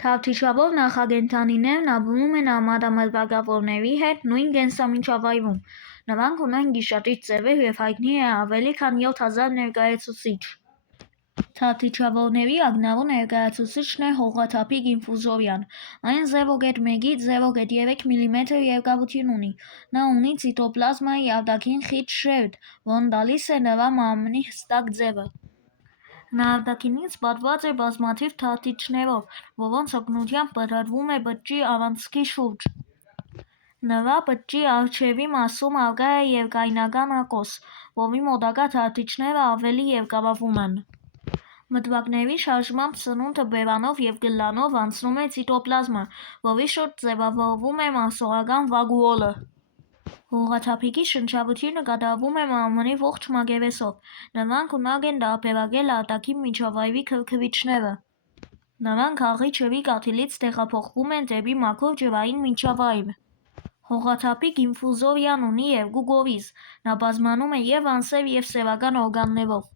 Թավթիչավոր նախագենթանիներն ապրում են արմատամետաղավորների հետ նույն կենսամիջավայրում։ Նրանք ունեն գիշատիչ ձևեր և հայտնի է ավելի քան 7000 ներկայացուցիչ։ Թավթիչավորների ակնառու ներկայացուցիչն է հողաթափիկ ինֆուզորիան։ Այն 0,1-ից 0,3 մմ երկարություն ունի։ Նա ունի ցիտոպլազմայի արտաքին խիտ շերտ, որն տալիս է նրա մարմնի հստակ ձևը։ Նա արտաքինից պատված է բազմաթիվ թավթիչներով, որոնց օգնությամբ պտտվում է բջջի առանցքի շուրջ։ Նրա բջջի առջևի մասում առկա է երկայնական ակոս, որի մոտակա թավթիչները ավելի երկարավուն են։ Մտրակների շարժմամբ սնունդը բերանով և գլանով անցնում է ցիտոպլազմա, որի շուրջ ձևավորվում է մասսորական վակուոլը։ Հողաթափիկի շնչառությունը կատարվում է մարմնի ողջ մակերեսով։ Նրանք ունակ են տարբերակել արտաքին միջավայրի քրքրիչները։ Նրանք աղի ջրի կաթիլից տեղափոխվում են դեպի մաքուր ջրային միջավայր։ Հողաթափիկ ինֆուզորիան ունի երկու գորիզ։ Նա բազմանում է և անսև և սևական օրգաններով։